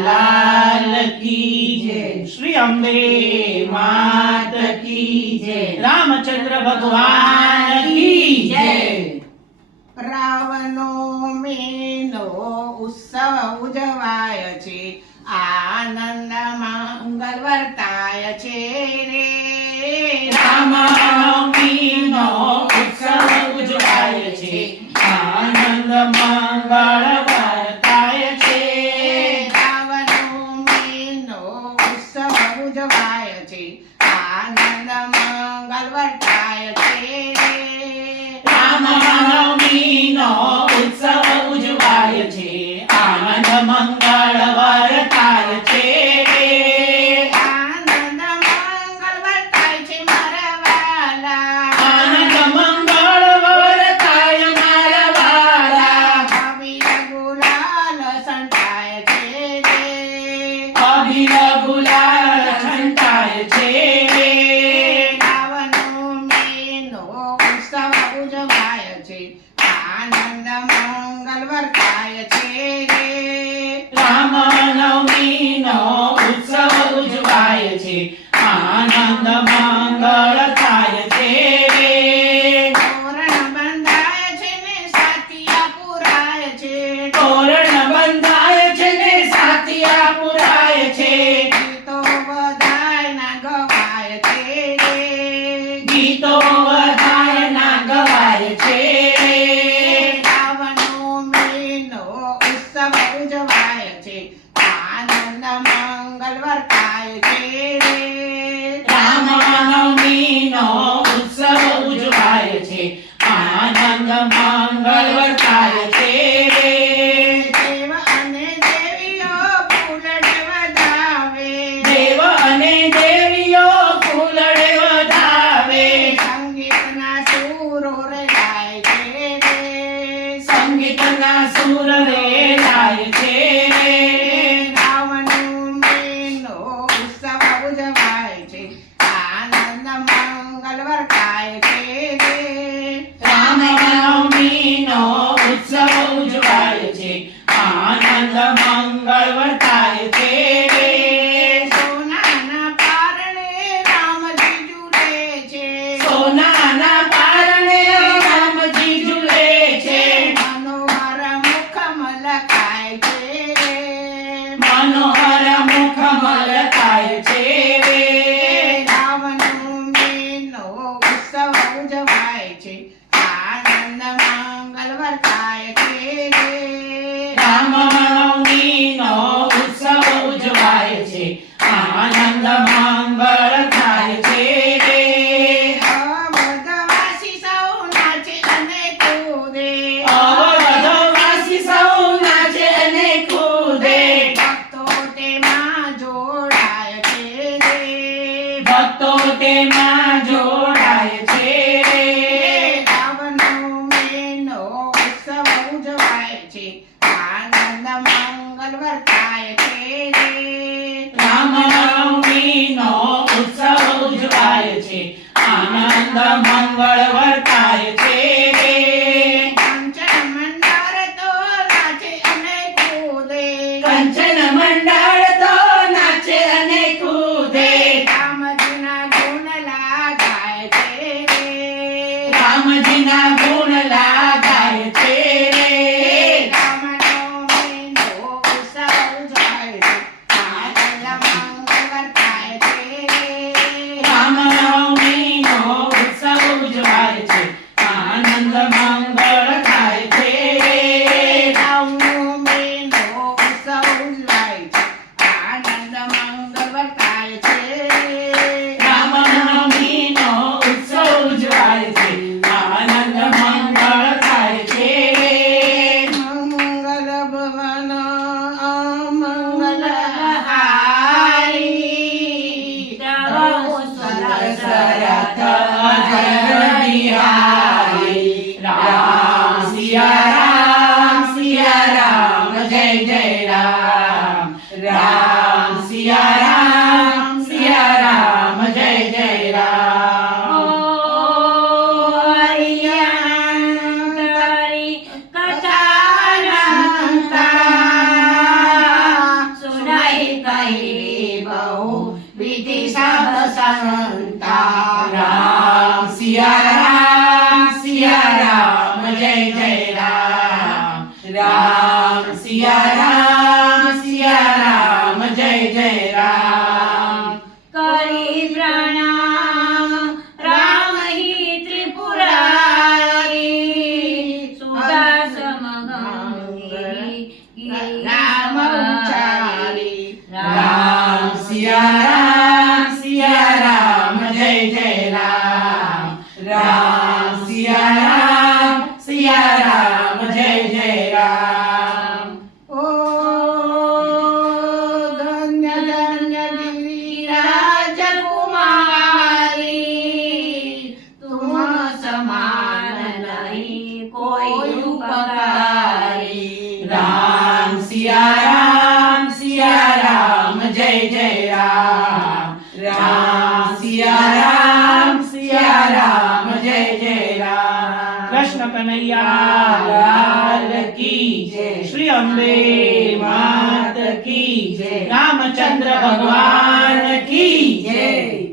लाल की जय। श्री अम्बे मात की जय। रामचंद्र भगवान की जय। રામનવમીનો ઉત્સવ ઉજવાય છે, આનંદ મંગલ વર્તાય છે રે. રામનવમીનો ઉત્સવ ઉજવાય છે, આનંદ મંગળ વર્તાય છે. રામનવમીનો ઉત્સવ ઉજવાય છે, આનંદ મંગલ વર્તાય છે રે. રામનવમીનો ઉત્સવ ઉજવાય છે, આનંદ મંગળ વર્તાય છે. આનંદ મંગલ વર્તાય છે મારા વાલા, આનંદ મંગળ વર્તાય મારા વાલા. અબીર ગુલાલ સંતાય છે રે. અબીર ગુલાલ છંટાય છે. રામનવમીનો ઉત્સવ ઉજવાય છે, આનંદ મંગલ વર્તાય છે રે. રામનવમીનો ઉત્સવ ઉજવાય છે, આનંદ મંગળ થાય છે. તોરણ બંધાય છે ને સાતિયા પુરાય છે, તોરણ બંધાય છે ને સાતિયા પુરાય છે. ગીતો બધાયના ગવાય છે રે. ગીતો બધાયના ગવાય છે. રામનવમીનો ઉત્સવ ઉજવાય છે, આનંદ મંગલ વર્તાય છે રે. રામનવમીનો ઉત્સવ ઉજવાય છે, આનંદ મંગળ વર્તાય છે. દેવ અને દેવીઓ ફૂલડે વધાવે, દેવ અને દેવીઓ ફૂલડે વધાવે. સંગીતના સૂરો રે ગાય છે રે. સંગીતના સૂર રેલાય છે. રામનવમીનો ઉત્સવ ઉજવાય છે, આનંદ મંગલ વર્તાય છે રે. રામનવમીનો ઉત્સવ ઉજવાય છે, આનંદ મંગળ વર્તાય છે. સોનાના પારણે રામજી ઝૂલે છે, સોનાના પારણે રામજી ઝૂલે છે. મનોહર મુખ મલકાય છે રે. મનોહર મુખ મલકાય છે. રામનવમીનો ઉત્સવ ઉજવાય છે, આનંદ મંગલ વર્તાય છે રે. રામનવમીનો ઉત્સવ ઉજવાય છે, આનંદ મંગળ થાય છે. અવધવાસી સૌ નાચે અને કૂદે, અવધવાસી સૌ નાચે અને કૂદે. ભક્તો તેમાં જોડાય છે રે. ભક્તો તેમાં જોડાય છે. રામનવમીનો ઉત્સવ ઉજવાય છે, આનંદ મંગલ વર્તાય છે રે. રામનવમીનો ઉત્સવ ઉજવાય છે, આનંદ મંગળ વર્તાય છે. કંચન મંડળ તો નાચે અને કૂદે, કંચન મંડળ તો નાચે અને કૂદે. રામજીના ગુણ લાગાય છે રે. રામજીના ગુણ લાગાય છે. રામનવમીનો ઉત્સવ ઉજવાય છે, આનંદ મંગળ વર્તાય છે રે. રામનવમીનો ઉત્સવ ઉજવાય છે, આનંદ મંગળ થાય છે. રામનવમીનો ઉત્સવ ઉજવાય છે, આનંદ મંગળ વર્તાય છે. રામનવમીનો ઉત્સવ ઉજવાય છે, આનંદ મંગળ થાય છે. મંગલ ભવન અમંગલ હારી, પ્રભુ સદશરથ જય બિહારી. રામ સિયા રામ જય જય રામ. રામ સિયા રામ જય જય રામ. કથા राम जय जय राम करी प्रणाम राम ही त्रिपुरारी सुदासमगंगी राम उच्चारी राम सिया राम जय जय राम राम सिया राम जय जय राम ओ धन्य धन्य गिरिराज कुमारी तुम समान नहीं कोई उपकारी राम सिया राम जय जय राम राम सिया राम जय जय राम कृष्ण कन्हैया लाल की जय श्री अम्बे मात की जय रामचंद्र भगवान की जय